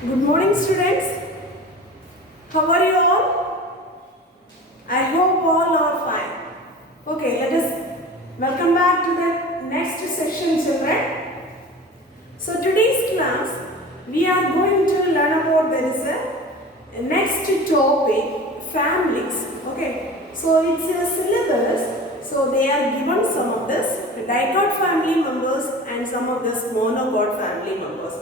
Good morning, students. How are you all? I hope all are fine. Okay, let us welcome back to the next session, children. So today's class, we are going to learn about there is a next topic, families. Okay, so it's a syllabus. So they are given some of this dicot family members and some of this monocot family members.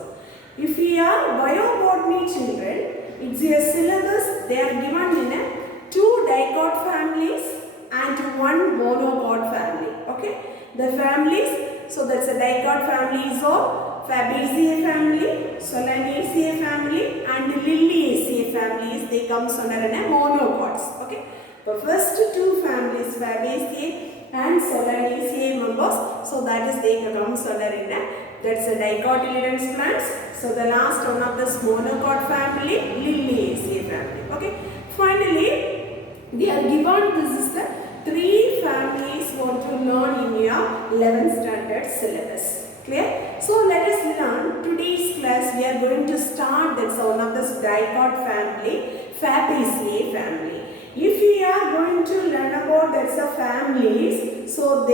If we are biobotany children, it's a syllabus. They are given in a 2 dicot families and 1 monocot family. Okay, the families. So that's a dicot family is of Fabaceae family, Solanaceae family, and Liliaceae families. They comes under a monocots. Okay, the first 2 families, Fabaceae and Solanaceae members. So that is they comes under in a that's a dicotyledonous plants. So the last one of this monocot family, Liliaceae family. Okay. Finally, they are given this is the 3 families want to learn in your 11th standard syllabus. Clear? So let us learn today's class. We are going to start that's one of this dicot family, Fabaceae family. If we are going to learn about that's a families, so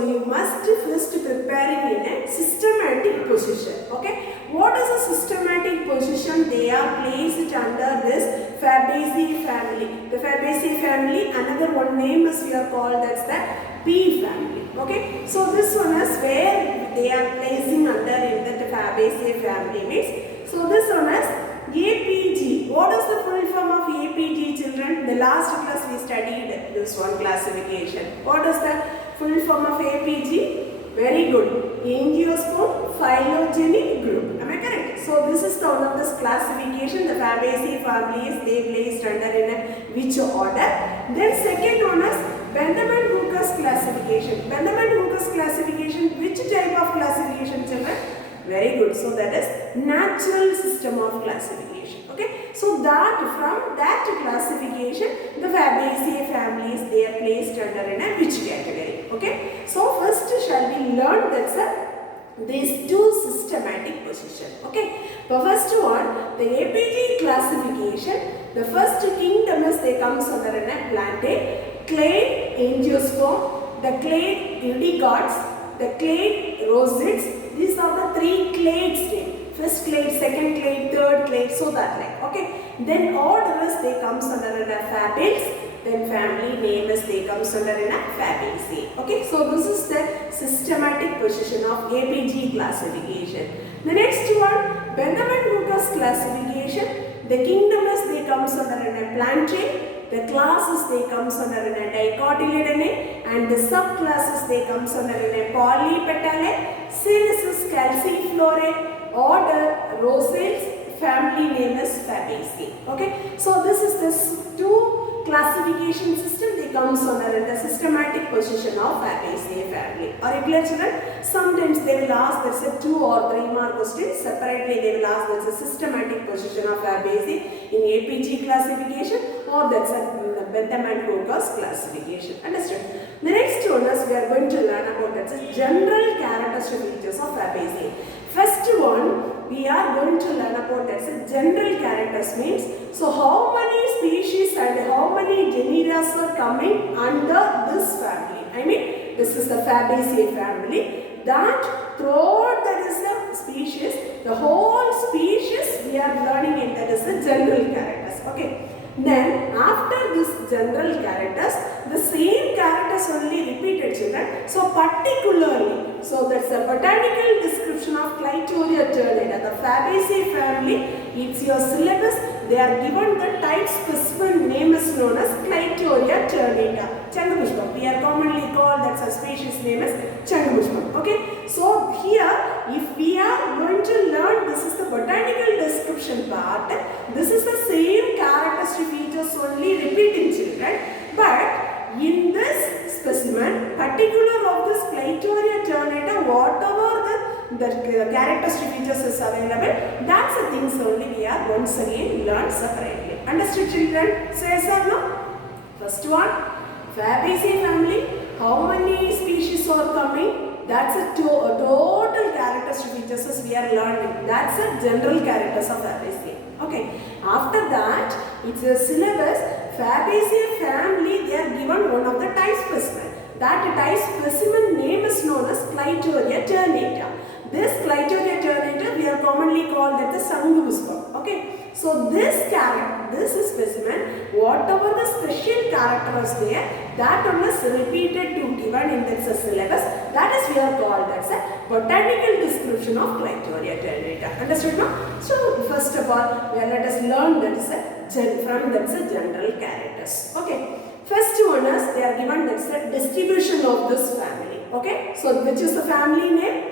you must first preparing in a systematic position. Okay, what is a systematic position? They are placed under this Fabaceae family. The Fabaceae family, another one name is we are called that's the P family. Okay, so this one is where they are placing under in the Fabaceae family means. So this one is APG. What is the full form of APG, children? The last class we studied this one classification. What is the full form of APG? Very good. Angiosperm phylogeny group. Am I correct? So this is the one of this classification. The Fabaceae families they placed under in a which order. Then second one is Bentham-Hooker's classification. Bentham-Hooker's classification. Which type of classification, children? Very good. So that is natural system of classification. Okay. So that from that classification, the Fabaceae families they are placed under in a which category. Okay. So first shall we learn that's these 2 systematic position. Okay. The first one, the APG classification. The first kingdom is they comes under in a plantae, clade angiosperm, the clade eudicots, the clade rosids. These are the 3 clades. First clade, second clade, third clade, so that like. Okay. Then order is they comes under a Fabates. Then family name is they comes under a Fabaceae. Okay. So this is the systematic position of APG classification. The next one, Bentham-Hooker's classification. The kingdom is they comes under a plantae. The classes they comes under in a dicotyledonate and the subclasses they comes under in a polypetalae, senesis calciflorae, order rosales, family name is Fabaceae. Okay, so this is this 2 classification system they comes under in the systematic position of Fabaceae family. Are you clear, children? Sometimes they will ask that's a 2 or 3 mark questions. Separately they will ask that's a systematic position of Fabaceae in APG classification or that's a Bentham-Hooker's classification. Understood? The next one is we are going to learn about that's a general characteristic features of Fabaceae. First one we are going to learn about that's a general characters means so how many species and how many genera are coming under this family. I mean this is the Fabaceae family that throughout that is the species, the whole species we are learning in that is the general characters. Okay. Then after this general characters, the same characters only repeated, children. So particularly, so that's a botanical description of Clitoria ternata. The Fabaceae family, it's your syllabus. They are given the type specimen name is known as Clitoria ternata. Changapushpam. We are commonly called that's a species name is Changapushpam. Okay. So here, if we are going to learn, this is the botanical description part. This is the same characteristic features only repeating, children. But in this specimen, particular of this Clitoria ternata, whatever the characteristic features is available, that's the things only we are once again learn separately. Understood, children? So yes or no? First one, Fabaceae family, how many species are coming? That's a total characteristic features we are learning. That's a general characters of Fabaceae. Okay. After that, it's a syllabus. Fabaceae family, they are given one of the type specimen. That type specimen name is known as Clitoria ternata. This Clitoria ternata we are commonly called as the Sangupuspa. Okay. So this specimen, whatever the special character is there, that one is repeated to given in this syllabus. That is we are called as a botanical description of Clitoria ternata. Understood now? So first of all, let us learn that is a general characters. Okay. First one is they are given that's a distribution of this family. Okay. So which is the family name?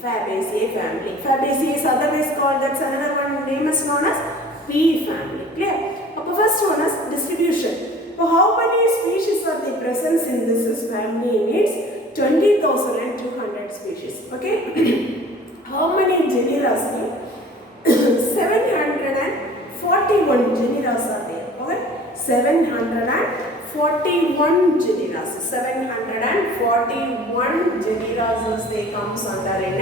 Fabaceae family. Fabaceae is otherwise called, that's another one name is known as Pea family. Clear? The first one is distribution. So how many species are they present in this family? Means 20,200 species. Okay. How many genera? 741 genera are there. Okay. 741 genera. 741 genera they comes under in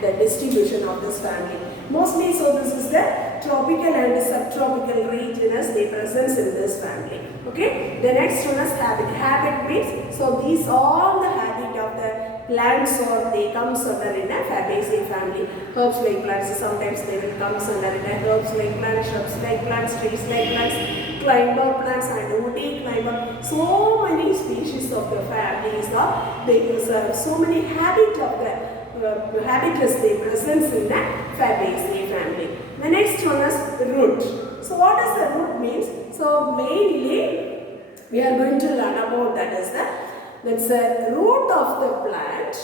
the distribution of this family. Mostly, so this is the tropical and subtropical regions they present in this family. Okay. The next one is habit. Habit means, so these all the habit of the plants or they comes under in a Fabaceae family. Herbs like plants, sometimes they will come under in a herbs like plants, shrubs like plants, trees like plants, climber plants and woody climber. So many species of the families are, they preserve so many habit of the habitus they present in the Fabaceae family. The next one is root. So what does the root means? So mainly we are going to learn about that's the root of the plant.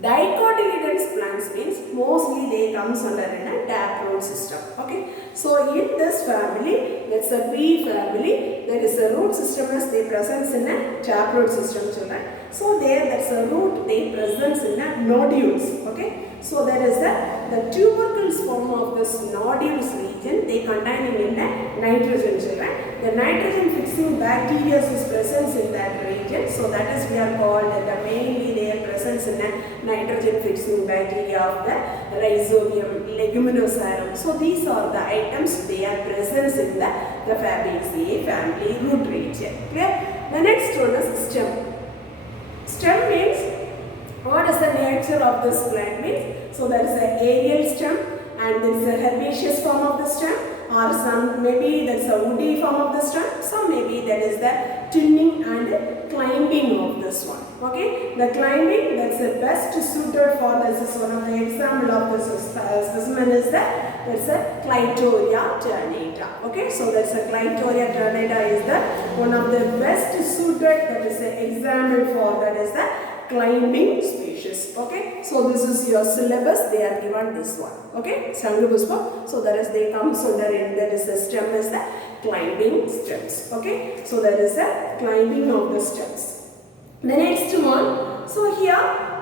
Dicotyledonous plants means mostly they comes under in a taproot system. Okay. So in this family, that's a pea family, there is a root system as they present in a taproot system, children. So there, that's a root they present in a nodules. Okay. So there is the tubercles form of this nodules region, they containing in the nitrogen, children. The nitrogen fixing bacteria is present in that region. So that is we are called the mainly they are present in the nitrogen fixing bacteria of the Rhizobium leguminosarum. So these are the items they are present in the Fabaceae family root region. Clear? The next one is stem. Stem means, what is the nature of this plant means? So there is an aerial stem and there is a herbaceous form of the stem, or some maybe there is a woody form of the stem, some maybe there is the twining and climbing of this one. Okay, the climbing, that's the best suited for this is one of the example of this specimen is that's a Clitoria ternata. Okay, so that's a Clitoria ternata is the one of the best suited, that is an example for that is the climbing species. Okay, so this is your syllabus, they are given this one. Okay, Sangupuspa. So that is they comes under in that is the stem is the climbing stems. Okay, so there is a climbing of the stems. The next one, so here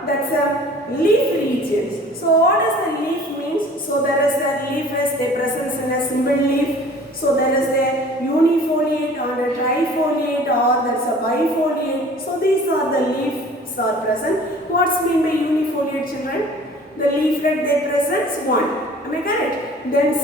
that's a leaf regions. So what does the leaf means? So there is a leaf is they presence in a single leaf. So there is a unifoliate or a trifoliate or that's a bifoliate. So these are the leaves are present. What's mean by unifoliate, children? The leaflet they presents one. Am I correct? Then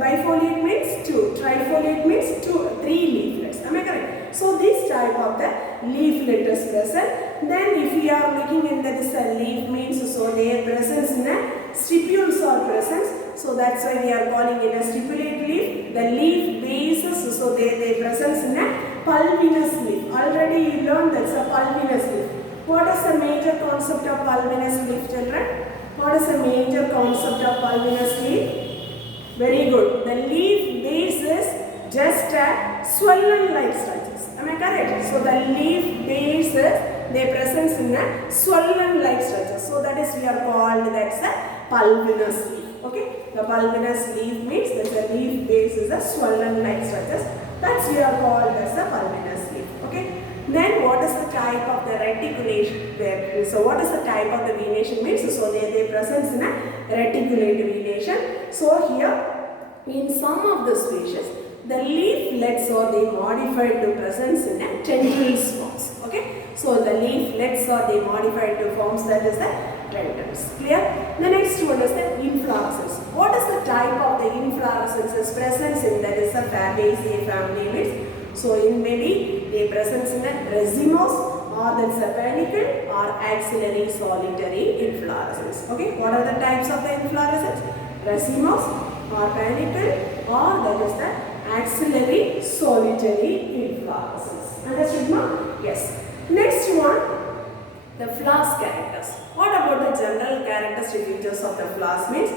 bifoliate means two. Trifoliate means three leaflets. Am I correct? So this type of the leaflet is present. Then if we are looking in this leaf means, so their presence in a stipules are present. So that's why we are calling it a stipulate leaf. The leaf bases, so they presence in a pulvinous leaf. Already you learned that's a pulvinous leaf. What is the major concept of pulvinous leaf, children? What is the major concept of pulvinous leaf? Very good. The leaf base is just a swollen like structures. Am I correct? So the leaf base is they presence in a swollen like structure. So that is we are called that's a pulvinous leaf. Okay. The pulvinous leaf means that the leaf base is a swollen like structures. That's we are called as a pulvinous leaf. Okay. Then what is the type of the reticulation there? So what is the type of the venation means? So they presence in a reticulate venation. So here in some of the species the leaflets are they modified to presence in a tendrils form. source. Okay, so the leaflets are they modified to forms that is the tendrils. Clear? The next one is the inflorescence. What is the type of the inflorescence presence in that is a Fabaceae family means? So in maybe they presence in a racemose or that's a panicle or axillary solitary inflorescence. Okay, what are the types of the inflorescence? Racemose or panicle or that is the axillary solitary inflorescence. Understood, ma? Yes. Next one, the flowers characters. What about the general characteristic features of the flowers means?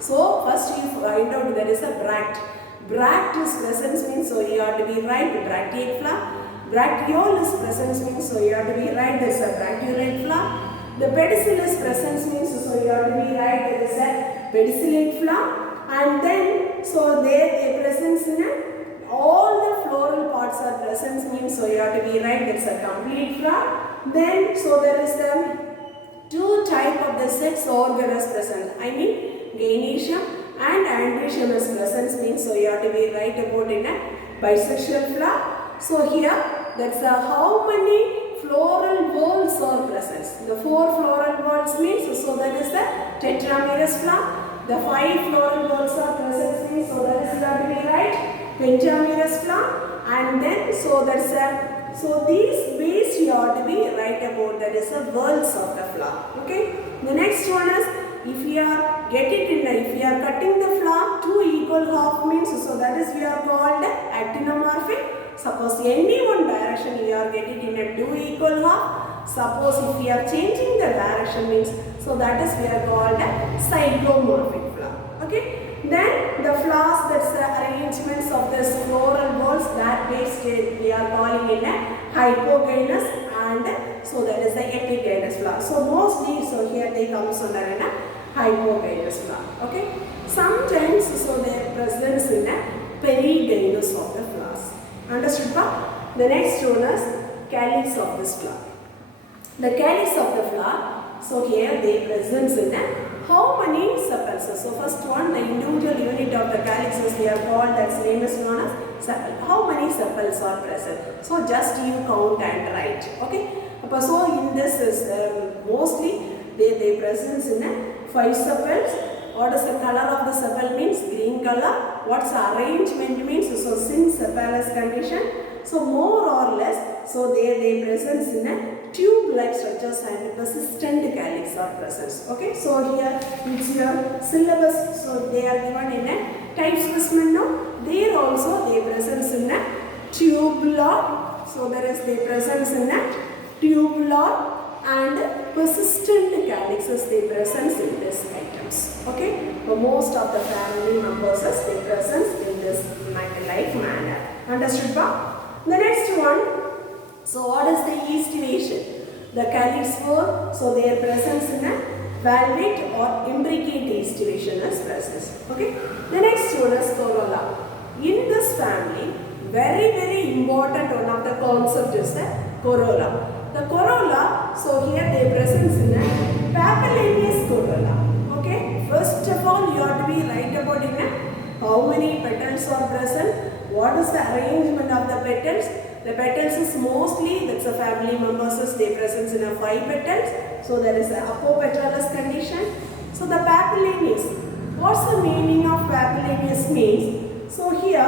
So first you find out there is a bract. Bract is presence means so you have to be right, bracteate flower. Bracteole is presence means so you have to be right, there is a bracteolate flower. The pedicel is presence means so you have to be right, there is a pedicellate flower. And then so they presence in a, all the floral parts are presence means so you have to be right, there is a complete flower. Then so there is the two type of the sex organelles present. I mean gynoecium and androecium is presence means so you have to be right about in a bisexual flower. So here that's how many floral whorls are present. The 4 floral whorls means so that is the tetramerous flower. The 5 floral whorls are present means so that is got to be right, pentamerous flower. And then so that's a, so these ways you have to be right about that is the whorls of the flower. Okay. The next one is if you are if you are cutting the flower 2 equal half means so that is we are called actinomorphic. Suppose any one direction you are getting in a 2 equal half. Suppose if we are changing the direction means so that is we are called a zygomorphic flower. Okay. Then the flowers that's the arrangements of this floral whorls that we are calling in a hypogynous and so that is the epigynous flower. So mostly so here they comes under a hypogynous flower. Okay. Sometimes so their presence in a perigynous of the flowers. Understood, pa? The next one is calyx of this flower. The calyx of the flower, so here they presence in a how many sepals? So first one, the individual unit of the calyxes we are called, that's name is known as sepal. How many sepals are present? So just you count and write. Okay. So in this is mostly they presence in a 5 sepals. What is the color of the sepal means? Green color. What's arrangement means? So synsepalous condition. So more or less, so they presence in a tube-like structures and persistent calyx are present. Okay, so here it's your syllabus. So they are given in a type specimen now. There also they presence in a tubular. So there is they presence in a tubular and persistent calyxes they presence in these items. Okay, so most of the family members they presence in this like manner. Understood, ba? The next one. So what is the estivation? The calyx form, so their presence in a valvate or imbricate estivation is present. Okay. The next one is corolla. In this family, very important one of the concept is the corolla. The corolla, so here they presence in a papillineous corolla. Okay. First of all, you have to be right about in a how many petals are present. What is the arrangement of the petals? The petals is mostly, that's a family members, they presence in a 5 petals. So there is a apopetalous condition. So the papillineous. What's the meaning of papillineous means? So here,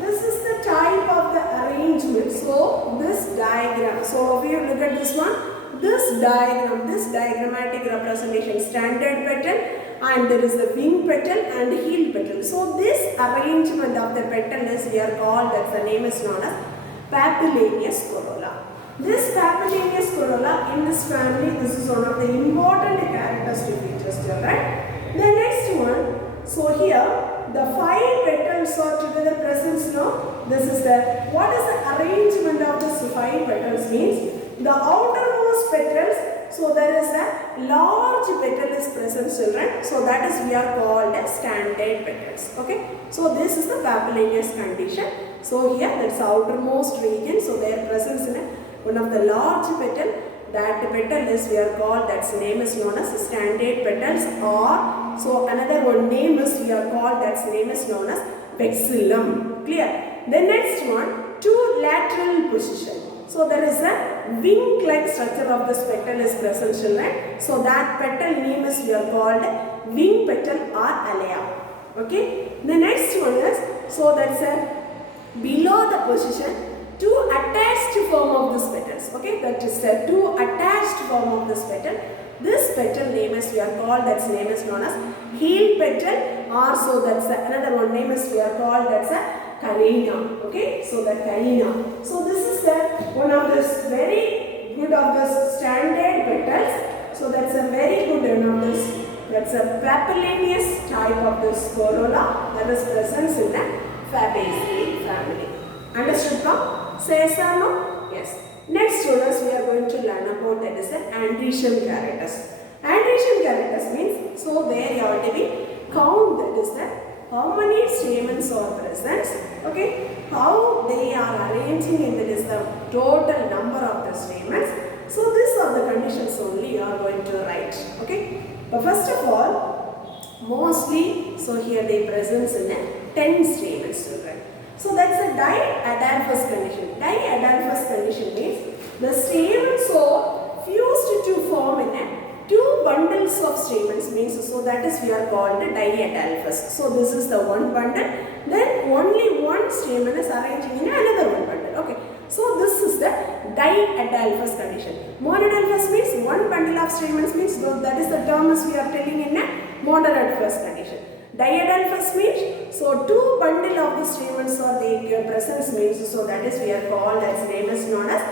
this is the type of the arrangement. So this diagram. So if you look at this one, this diagram, this diagrammatic representation, standard petal. And there is the wing petal and heel petal. So this arrangement of the petal is here called, that's the name is known as papillineous corolla. This papillineous corolla in this family, this is one of the important characteristic features here, right? The next one, so here the 5 petals are together present now. This is the, what is the arrangement of this 5 petals means? The outermost petals, so there is a large petal is present, children. So that is we are called as standard petals. Okay. So this is the papillineous condition. So here that's outermost region. So their presence in one of the large petal. That petal is we are called, that's name is known as standard petals, or so another one name is we are called, that's name is known as vexillum. Clear? The next one, 2 lateral position. So there is a wing-like structure of this petal is present, children. So that petal name is we are called wing petal or alea. Okay. The next one is, so that's a below the position two attached form of this petals. Okay, that is the two attached form of this petal. This petal name is we are called, that's name is known as heel petal, or so that's another one name is we are called that's a carina. Okay, so the carina. So this is the one of this very good of the standard petals. So that's a very good one of this. That's a papillineous type of this corolla that is present in the Fabaceae family. Understood now? Say yes or no? Yes. Next students we are going to learn about that is the andrecian carotis. Andrecian carotis means, so there you have to be count that is the how many stamens are present, okay, how they are arranging in that is the total number of the stamens. So these are the conditions only you are going to write, okay. But first of all, mostly, so here they present in a 10 stamens, children. So that's a diadelphous condition. Diadelphous condition means the stamens are fused to form in a two bundles of stamens means, so that is we are called diadelphous. So this is the one bundle, then only one stamen is arranging in another one bundle. Okay. So this is the diadelphous condition. Monodelphous means one bundle of stamens means, that is the term as we are telling in a monodelphous condition. Diadelphous means, so two bundle of the stamens or the presence means, so that is we are called as name is known as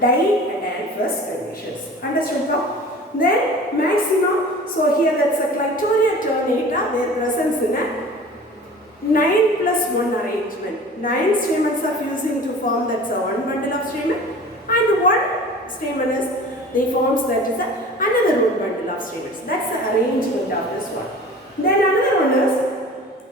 diadelphous conditions. Understood now? Then maximum, so here that's a Clitoria ternata, their presence in a 9 plus 1 arrangement. 9 stamens are fusing to form that's a one bundle of stamen, and one stamen is they forms that is a another one bundle of stamens. That's the arrangement of this one. Then another one is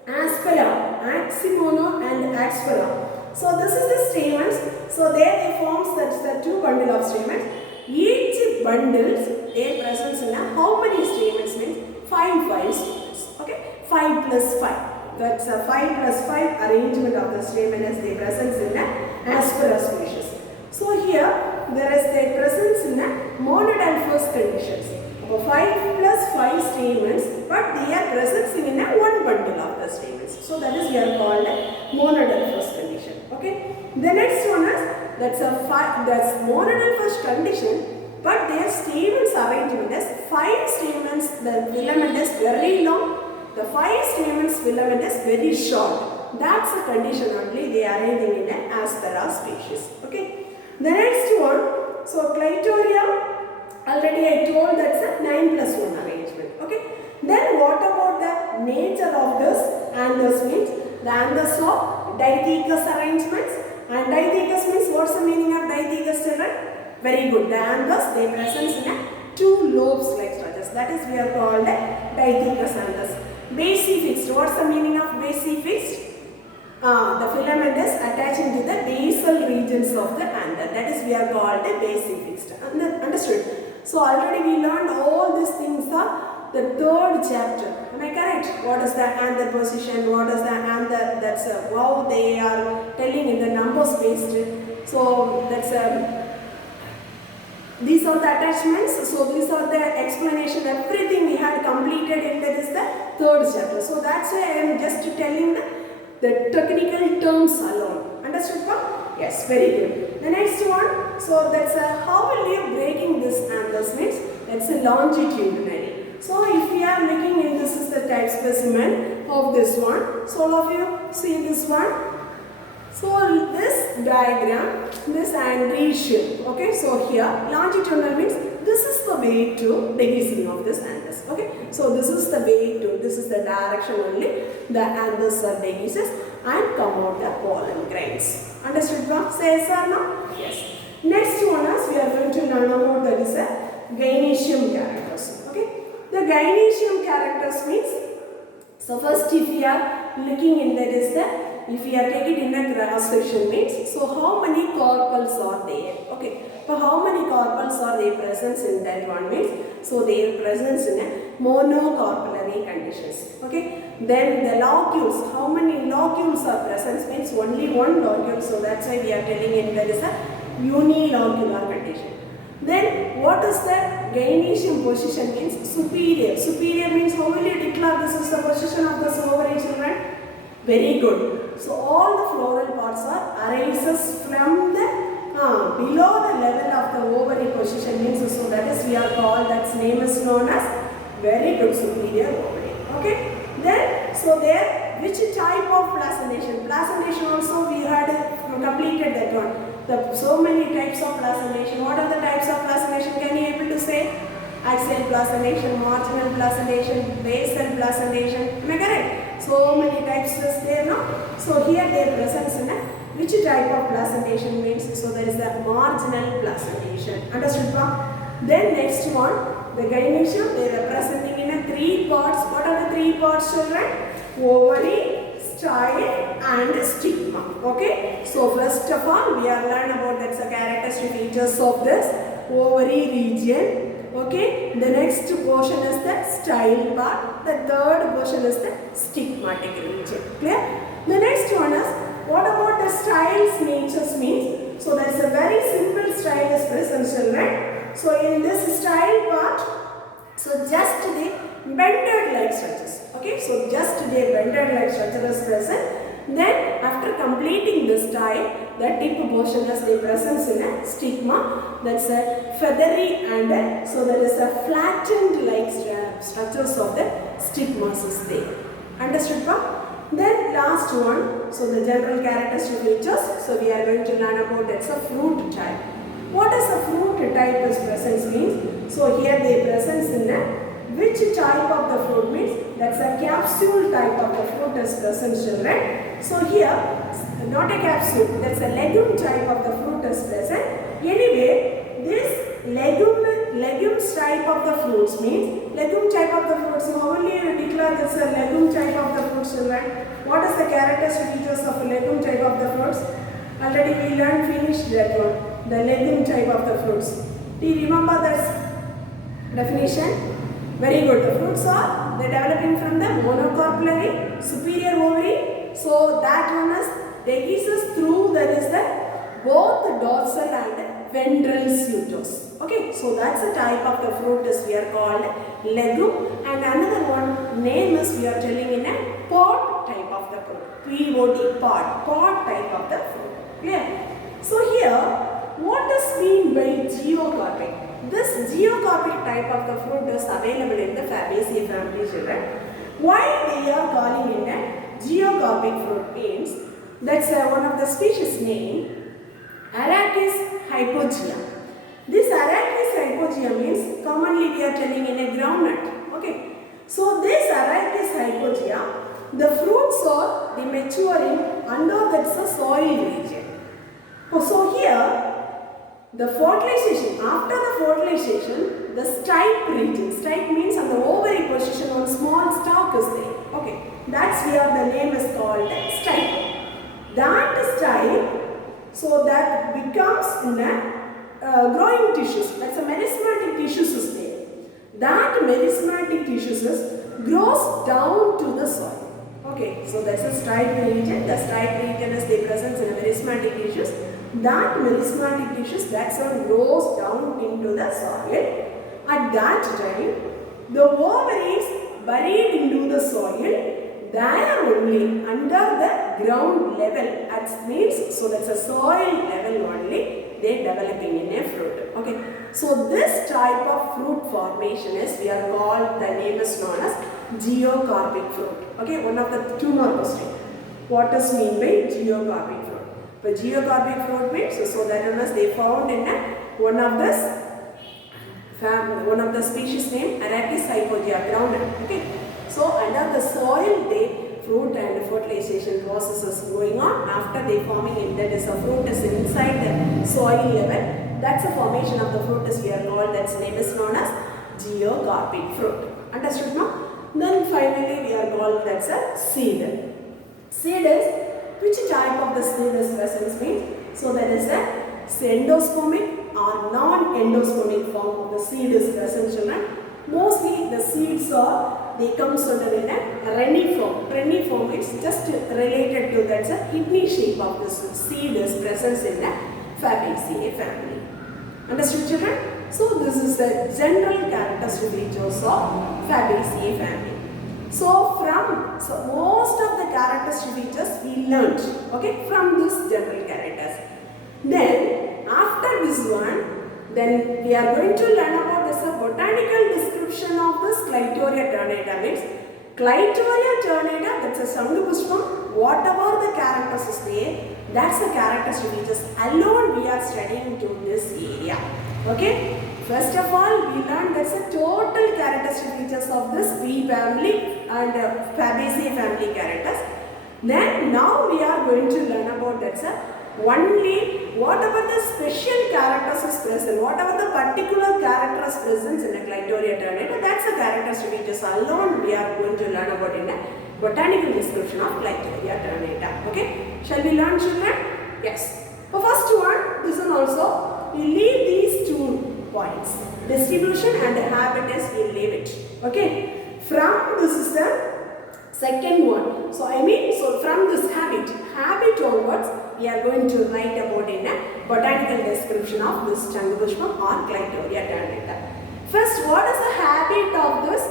aspera, aximono and aspera. So this is the stamens. So there they forms that's the two bundle of stamens. Each bundles their presence in a how many stamens means 5 stamens. Okay, 5 plus 5. That's a 5 plus 5 arrangement of the stamen as their presence in a aspera species. So here there is their presence in a monodelphous conditions. 5 plus 5 stamens, but they are presenting in a one bundle of the stamens. So that is we are called a monodelphous condition. Okay. The next one is that's monodelphous condition, but their stamens arrangement is 5 stamens. The filament is very long. The 5 stamens filament is very short. That's the condition only they are arranging in an aspera species. Okay. The next one, so Clitoria. Already I told that's a 9 plus 1 arrangement. Okay. Then what about the nature of this anthers means? The anthers are dithecous arrangements. And dithecous means what's the meaning of dithecous, children? Very good. The anthers they present in a two lobes like structures. That is we are called dithecous anthers. Basifixed. What's the meaning of basifixed? The filament is attaching to the basal regions of the anther. That is we are called a basifixed. Understood? So already we learned all these things are the third chapter. Am I correct? What is the anther position? What is the anther? That's how they are telling in the numbers based. So that's these are the attachments. So these are the explanation. Everything we had completed in that is the third chapter. So that's why I am just telling the technical terms alone. Understood? Yes, very good. The next one, so that's how will you breaking this anthers means? That's a longitudinally. So if we are looking in this is the type specimen of this one. So all of you see this one. So this diagram, this andrecian. Okay, so here longitudinal means this is the way to division of this anthers. Okay, so this is the way to, this is the direction only the anthers are divises and come out the pollen grains. Understood? Say yes or no? Yes. Next one is we are going to learn about that is a gynoecium characters. Okay. The gynoecium characters means, so first if we are looking in that is the, if we are taking in a cross section means, so how many carpels are there? Okay. So how many carpels are they present in that one means, so their presence in a monocarpellary conditions. Okay. Then the locules, how many locules are present means only one locule, so that's why we are telling in there is a unilocular condition. Then what is the gynoecium position means superior. Superior means how will you declare this is the position of the ovary, children? Very good. So all the floral parts arises from the below the level of the ovary position means, so that is we are called, that's name is known as very good superior ovary. Okay. Then so there, which type of placentation? Placentation also we had completed that one. So many types of placentation. What are the types of placentation? Can you able to say? Axial placentation, marginal placentation, basal placentation. Am I correct? So many types is there now. So here their presence in which type of placentation means? So there is the marginal placentation. Understood? Then next one, the gynoecium, they are representing in three parts. What are the three parts, children? Ovary, style and stigma. Okay. So first of all, we are learn about that's the characteristic features of this ovary region. Okay. The next portion is the style part. The third portion is the stigmatic region. Clear? The next one is, what about the styles natures means? So that's a very simple style is present, children. So in this style part, so just the bended light structures. Okay, so just the bended light structure is present. Then after completing the style, the tip portion is the presence in a stigma. That's a feathery and so there is a flattened like structures of the stigmas is there. Understood? Then last one, so the general characteristic features. So we are going to learn about that's a fruit type. What is a fruit type is presence means? So here the presence in a which type of the fruit means? That's a capsule type of the fruit is present, children. So here, not a capsule, that's a legume type of the fruit is present. Anyway, this legumes type of the fruits means legume type of the fruits. So how will you declare this a legume type of the fruits, children? What is the characteristic features of a legume type of the fruits? Already we learned, finished that one. The legume type of the fruits. Do you remember this definition? Very good. The fruits are they developing from the monocarpellary superior ovary. So that one is dehisces through that is the both dorsal and ventral suitors. Okay, so that's the type of the fruit is we are called legume, and another one name is we are telling in a pod type of the fruit. Pod type of the fruit. Yeah. So here, what is mean by geocarpic? This geocarpic type of the fruit is available in the Fabaceae family, children. Why they are calling it a geocarpic fruit means that's one of the species name Arachis hypogea. This Arachis hypogea means commonly we are telling in a groundnut. Okay. So this Arachis hypogea, the fruits are the maturing under that's a soil region. So here the fertilization, after the fertilization, the stipe region. Stipe means on the ovary position one small stalk is there. Okay, that's where the name is called stipe. That stipe, so that becomes in a growing tissues. That's a meristematic tissues is there. That meristematic tissues grows down to the soil. Okay, so that's a stipe region. The stipe region is the presence in the meristematic tissues. That meristematic tissues that's one grows down into the soil. At that time, the ovaries buried into the soil, there only under the ground level at means, so that's a soil level only they developing in a fruit. Okay, so this type of fruit formation is we are called, the name is known as geocarpic fruit. Okay, one of the two more questions. What does mean by geocarpic fruit? But geocarpic fruit means so that was they found in one of the species named Arachis hypogea groundnut. Okay, so under the soil they fruit and fertilization processes going on. After they forming it, that is a fruit is inside the soil level. That's the formation of the fruit is we are called. That's name is known as geocarpic fruit. Understood now? Then finally we are called that's a seed. Seed is which type of the seed is present means? So there is a endospermic or non-endospermic form of the seed is present, children. Mostly the seeds they come sort of in a reniform. Reniform is just related to that's a kidney shape of the seed is present in a Fabaceae family. Understood, children? So this is the general characteristic features of Fabaceae family. So most of the characteristic features we learnt, okay, from this general characters. Then after this one, then we are going to learn about this botanical description of this Clitoria ternata. Means Clitoria ternata, that's a Shangapushpam. Whatever the characters is there, that's the characteristic features alone we are studying to this area. Okay. First of all, we learned that's the total characteristic features of this bee family and Fabaceae family characters. Then now we are going to learn about that's only whatever the special characters is present, whatever the particular characters present in a Clitoria ternata, that's the characteristic features alone we are going to learn about in the botanical description of Clitoria ternata. Okay, shall we learn, children? Yes. For first one, this one also, we leave these two points. Distribution and habitus, we leave it. Okay. From this is the second one. So from this habit onwards, we are going to write about in a botanical description of this Shangapushpam or Clitoria ternata. First, what is the habit of this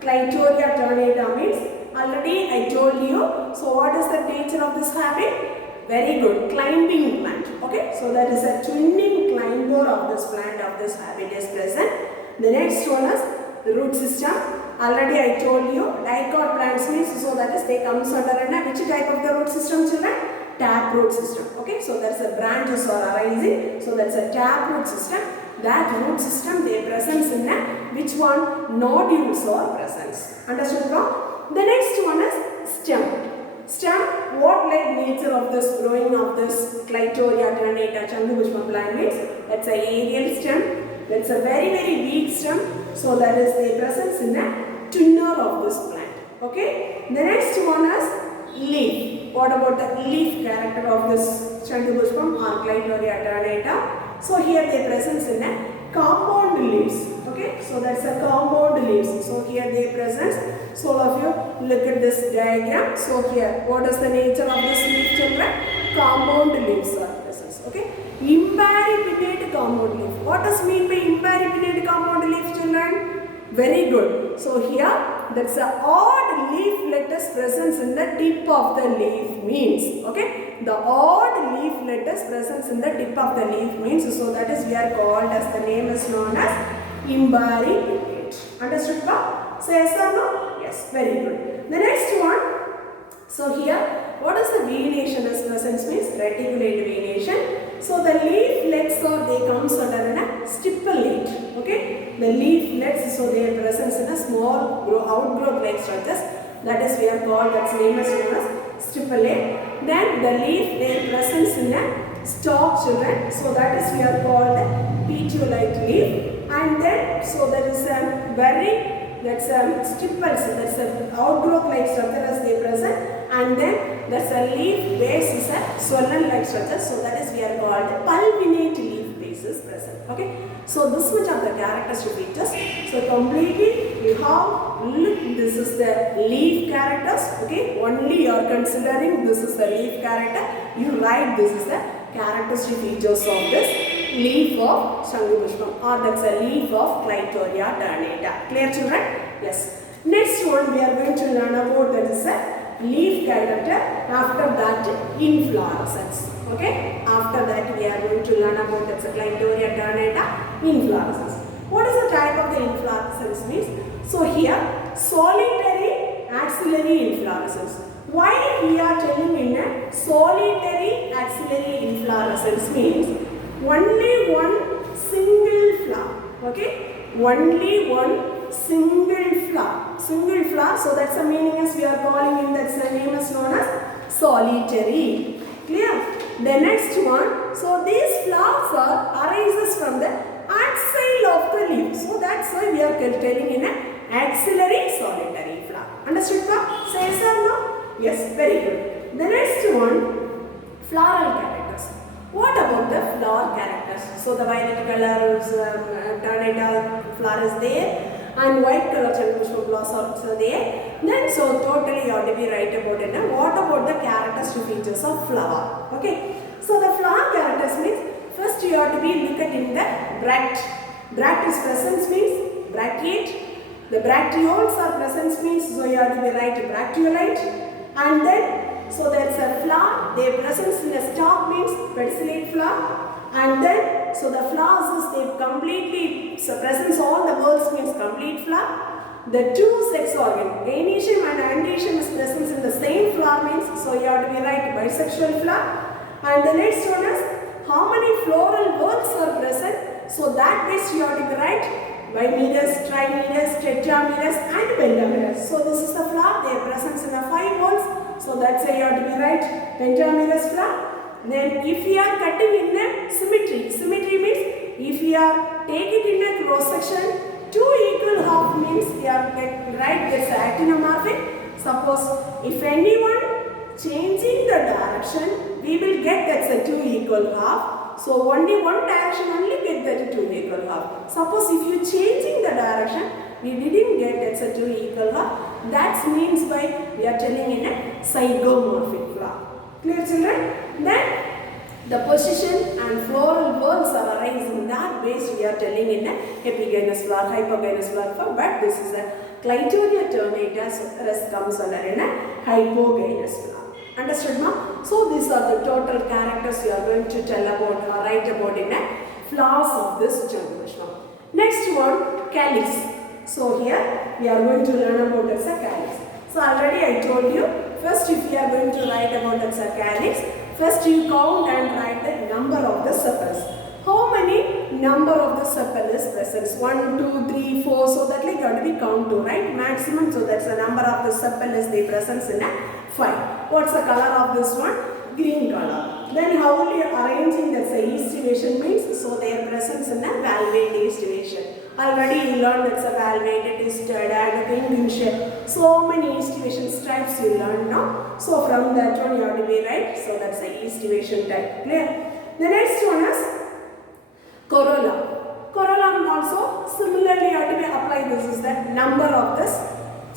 Clitoria ternata means? Already I told you. So what is the nature of this habit? Very good, climbing plant. Okay, so that is a twinning climber of this plant of this habit is present. The next one is the root system. Already I told you, dicot plants means, so that is they comes under which type of the root system, children? Tap root system. Okay, so that's a branches are arising. So that's a tap root system. That root system they presence in which one? Nodules are presence. Understood, bro? The next one is stem. Stem, what like nature of this growing of this Clitoria ternata Shangapushpam plant means? That's a aerial stem. That's a very weak stem. So that is the presence in the tunnel of this plant. Okay. The next one is leaf. What about the leaf character of this Shangapushpam or Clitoria ternata? So here they presence in a compound leaves. Okay. So that's a compound leaves. So here they presence. So all of you look at this diagram. So here, what is the nature of this leaf, children? Compound leaves are present. Okay. Imbaripinate compound leaf. What does mean by imbaripinate compound leaf, children? Very good. So here, that's a odd leaflet presence in the tip of the leaf means. Okay. The odd leaflet presence in the tip of the leaf means. So that is we are called as the name is known as imbaripinate. Understood, pa? So yes or no? Yes, very good. The next one, so here, what is the venation as presence means? Reticulate venation. So the leaflets or they comes under a stipulate. Okay, the leaflets, so they are present in a small outgrowth like structures. That is we are called, that's name is known as stipulate. Then the leaf they are present in a stalk, children. So that is we are called petiolate leaf. And then so there is a very that's stipples, that's an outgrowth like structure as they present, and then that's a leaf base is a swollen like structure, so that is we are called pulvinate leaf bases present. Okay, so this much of the characteristic features. So completely you have look, this is the leaf characters. Okay, only you are considering this is the leaf character, you write this is the characteristic features of this leaf of Shangapushpam or that's a leaf of Clitoria ternata. Clear, children? Yes. Next one we are going to learn about that is a leaf character. After that inflorescence. Okay. After that we are going to learn about that's a Clitoria ternata inflorescence. What is the type of the inflorescence means? So here solitary axillary inflorescence. Why we are telling in a solitary axillary inflorescence means only one single flower. Okay, only one single flower. Single flower. So that's the meaning as we are calling in. That's the name is known as solitary. Clear? The next one. So these flowers arises from the axil of the leaf. So that's why we are telling in a axillary solitary flower. Understood? Say yes or no? Yes. Very good. The next one, floral characters. What about the flower characters? So the violet color ternata flower is there and white color Shangapushpam flowers are there. Then so totally you have to be right about it. Now what about the characteristic features of flower? Okay. So the flower characters means you have to be look at in the bract. Bract is presence means brachiate. The bracteoles are presence means, so you have to be write bracteolite. And then, so there is a flower, their presence in the stalk means pedicellate flower. And then, so the flowers is they completely, so presence all the words means complete flower. The two sex organ, anoecium and androecium is presence in the same flower means, so you have to be write bisexual flower. And the next one is, how many floral words are present? So that means you have to be write bimeres, trimeres, tetrameres and pentameres. So this is the flower, their presence in the 5 words. So that's why you have to be right pentamerous flower. Then if we are cutting in a symmetry, symmetry means if we are taking in a cross section, 2 equal half means we are right this actinomorphic. Suppose if anyone changing the direction, we will get that's a 2 equal half. So only one direction only get that 2 equal half. Suppose if you changing the direction, we didn't get that's a 2 equal half. That means by we are telling in a zygomorphic flower. Clear children? Then the position and floral words are arranged in that base we are telling in a epigynous flower, hypogynous flower, but this is a Clitoria ternata, so rest comes under in a hypogynous flower. Understood, ma? So these are the total characters we are going to tell about or write about in a flowers of this Jambusha. Next one, calyx. So here we are going to learn about as a calyx. So already I told you, first if you are going to write about as a calyx, first you count and write the number of the sepals. How many number of the sepal is present? 1, 2, 3, 4. So that like you have to be count to, right? Maximum. So that's the number of the sepal is the presence in a 5. What's the color of this one? Green color. Then how will you arranging that's a estivation means? So their presence in a valvate estivation. Already you learned that's a valvate, twisted and penguin shape. So many estivation stripes you learned now. So from that one you have to be right. So that's the estivation type. Clear? The next one is corolla. Corolla also similarly you have to be applied. This is the number of this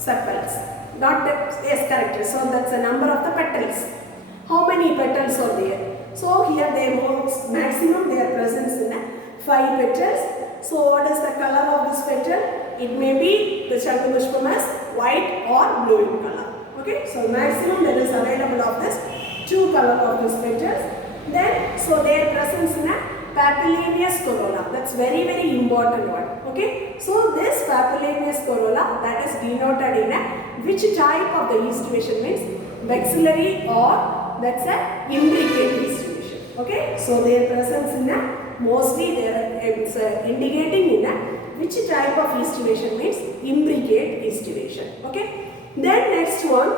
sepals. Not the S character. So that's the number of the petals. How many petals are there? So here they maximum their presence in a 5 petals. So what is the color of this petal? It may be the Shankapushpam as white or blue in color. Okay. So maximum that is available of this 2 color of this petals. Then so their presence in a papillineous corolla. That's very important one. Okay. So this papillineous corolla that is denoted in a which type of the estivation means vexillary or that's a imbricate estivation. Okay. So their presence in a mostly they are indicating in a which type of estivation means imbricate estivation. Okay. Then next one.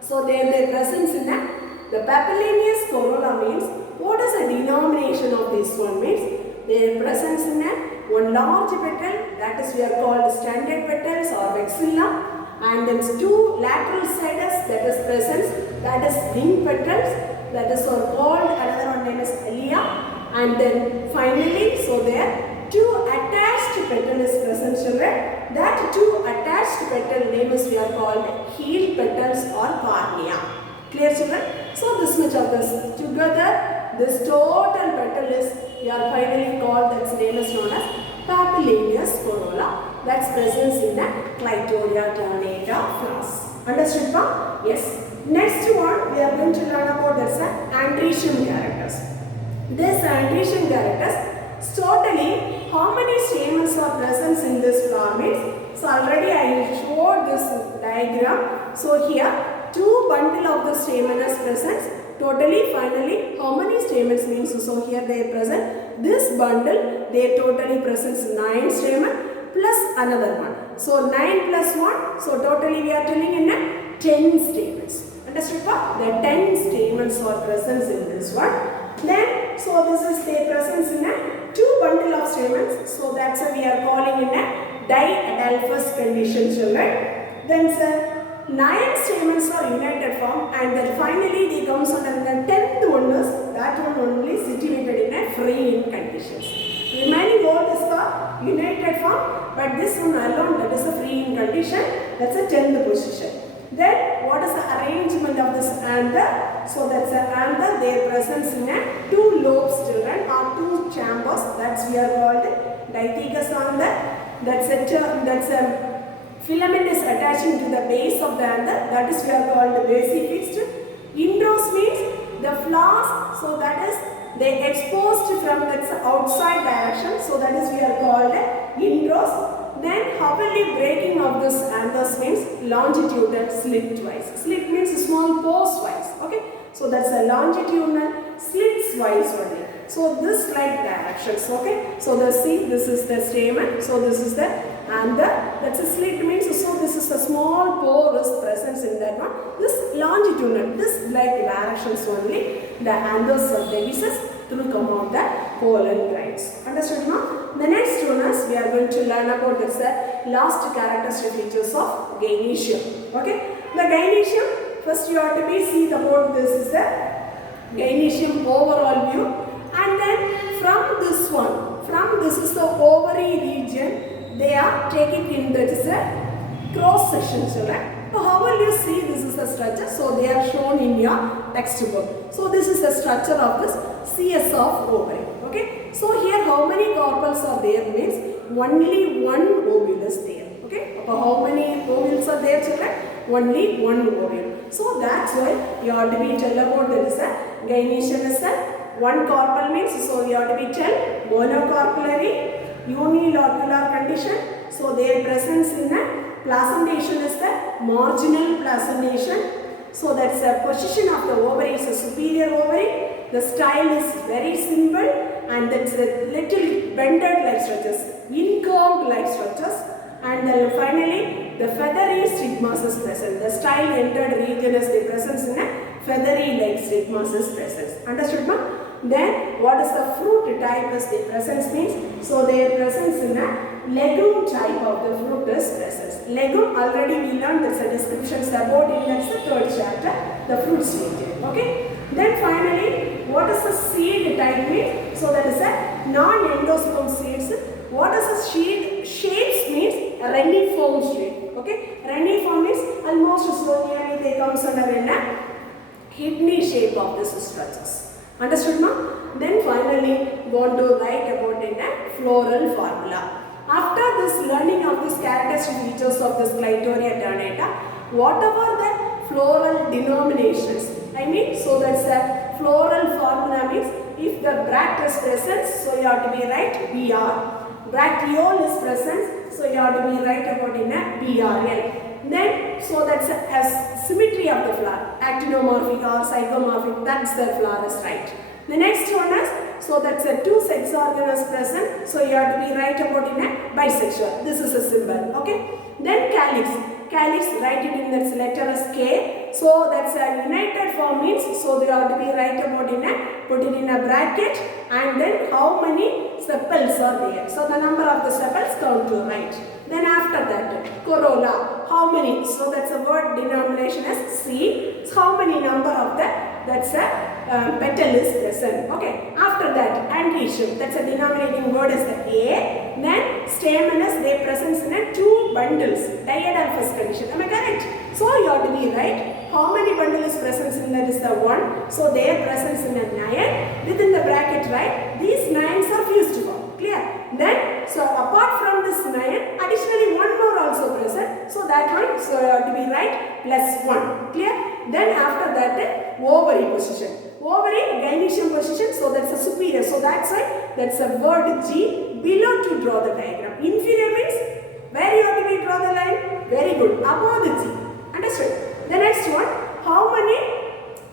So their presence in a the papillineous corolla means what is the denomination of this one means their presence in a one large petal that is we are called standard petals or vexilla. And then 2 lateral sides that is presence that is ring petals that is called another one name is alia. And then finally so there 2 attached petal is present children. That 2 attached petal name is we are called heel petals or cornea. Clear children? So this much of this together this total petal is we are finally called that's name is known as papillineous corolla. That's presence in the Clitoria ternata flowers. Understood, ma? Yes. Next one we are going to learn about that's androecium characters. This androecium characters totally how many stamens are present in this flower means. So already I showed this diagram. So here 2 bundle of the stamen is present. Totally finally how many stamens means. So here they are present. This bundle they totally presents 9 stamen. Plus another one. So 9 plus 1. So totally we are telling in a 10 stamens. Understood? The 10 stamens are present in this one. Then so this is their presence in a 2 bundle of stamens. So that's why we are calling in a diadelphous condition children. Then sir 9 stamens are united form and then finally they comes under the 10th one is that one only situated in a free in conditions. Remaining all is the united form, but this one alone that is a free in condition, that's a 10th position. Then what is the arrangement of this anther? So that's an anther, their presence in a two lobes children or two chambers, that's we are called dithecous anther. That's a filament is attaching to the base of the anther, that is we are called basifixed. Inrose means the flowers, so that is they exposed from the outside direction, so that is we are called inrose. Then hourly breaking of this anthers means longitudinal slit wise. Slit means small pores wise. Okay, so that's a longitudinal slits wise only. So this like directions. Okay, so the see, this is the stamen, so this is the anther, that's a slit means, so this is a small porous presence in that one. This longitudinal, this like directions only, the anthers or devices to come out the pollen grains. Understood now? The next one is we are going to learn about this last characteristic features of gynoecium. Okay, the gynoecium, first you have to be see about this is the gynoecium overall view, and then from this one, from this is the ovary region, they are taking in that is a cross section children. So how will you see this is the structure? So they are shown in your textbook. So this is the structure of this CS of ovary. Okay. So here how many carpels are there means only one ovule is there. Okay. So how many ovules are there children? Only one ovule. So that's why you have to be tell about this gynoecium is one carpel means, so you have to be tell monocarpellary unilocular condition. So their presence in a placentation is the marginal placentation. So that's the position of the ovary is a superior ovary. The style is very simple and that's a little bended like structures, incurved like structures, and then finally the feathery stigmas is present. The style entered region is the presence in a feathery like stigmas is present. Understood ma'am? Then what is the fruit type is the presence means, so their presence in a legume type of the fruit is presence. Legume already we learned, there's a descriptions about in that's the third chapter, the fruit stage. Okay. Then finally, what is the seed type means? So that is a non-endosperm seeds. What is the seed? Shapes means reniform shape. Okay. Reniform means almost slowly they comes under in a kidney shape of this structures. Understood ma'am? Then finally want to write about in a floral formula. After this learning of these characteristic features of this Clitoria ternata, whatever the floral denominations, I mean, so that's a floral formula means if the bract is present, so you have to be right BR. Bracteole is present, so you have to be right about in a BRL. Then, so that's a symmetry of the flower, actinomorphic or zygomorphic, that's the flower is right. The next one is, so that's a two sex organ is present, so you have to be right about in a bisexual. This is a symbol, okay. Then calyx. Calyx, write it in its letter as K. So that's a united form means, so they have to be right about in a, put it in a bracket, and then how many sepals are there. So the number of the sepals count to right. Then after that, corolla, how many? So that's a word denomination as C. So how many number of the, that's a petal is present. Okay. After that, androecium, that's a denominating word is the A. Then stamen is their presence in a two bundles, diadelphous condition. Am I correct? So you have to be right. How many bundles is presence in that is the 1. So their presence in a 9. Within the bracket, right? These 9s are fused form. Clear? Then, so apart from this 9, additionally one more also present. So that one, so you have to be right, plus 1. Clear? Then after that, ovary position. Ovary, gynoecium position, so that's a superior. So that's why, that's a word G below to draw the diagram. Inferior means, where you have to be draw the line? Very good. Above the G. Understood? The next one, how many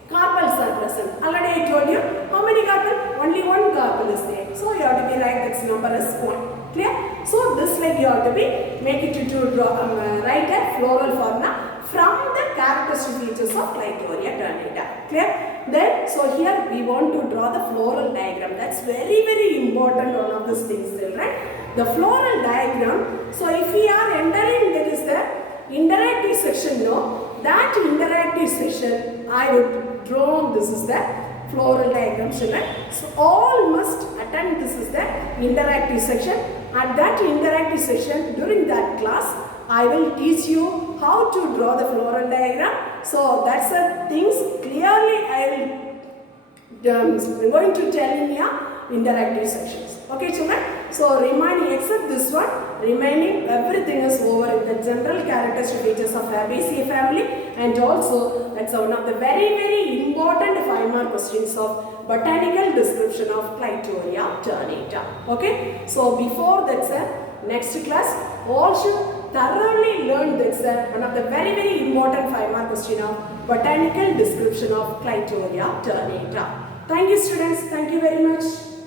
carpels are present? Already I told you, how many carpels? Only one carpel is there. So you have to be right, that's number is 1. Clear? So this like you have to be, make it to draw, write a floral formula from the characteristic features of Clitoria ternata. Clear? Then, so here we want to draw the floral diagram. That's very, very important one of these things, right? The floral diagram, so if we are entering, that is the interactive section, no? That interactive section, I would draw, this is the floral diagram, right? So all must attend, this is the interactive section. At that interactive section, during that class, I will teach you how to draw the floral diagram. So that's the things clearly I am going to tell in your interactive sections. Okay children, so remaining except this one, remaining everything is over in the general characteristic features of Fabaceae family, and also that's one of the very important 5-mark questions of botanical description of Clitoria ternata. Okay, so before that's next class, all should thoroughly learn that's one of the very important 5-mark question of botanical description of Clitoria ternata. Thank you students, thank you very much.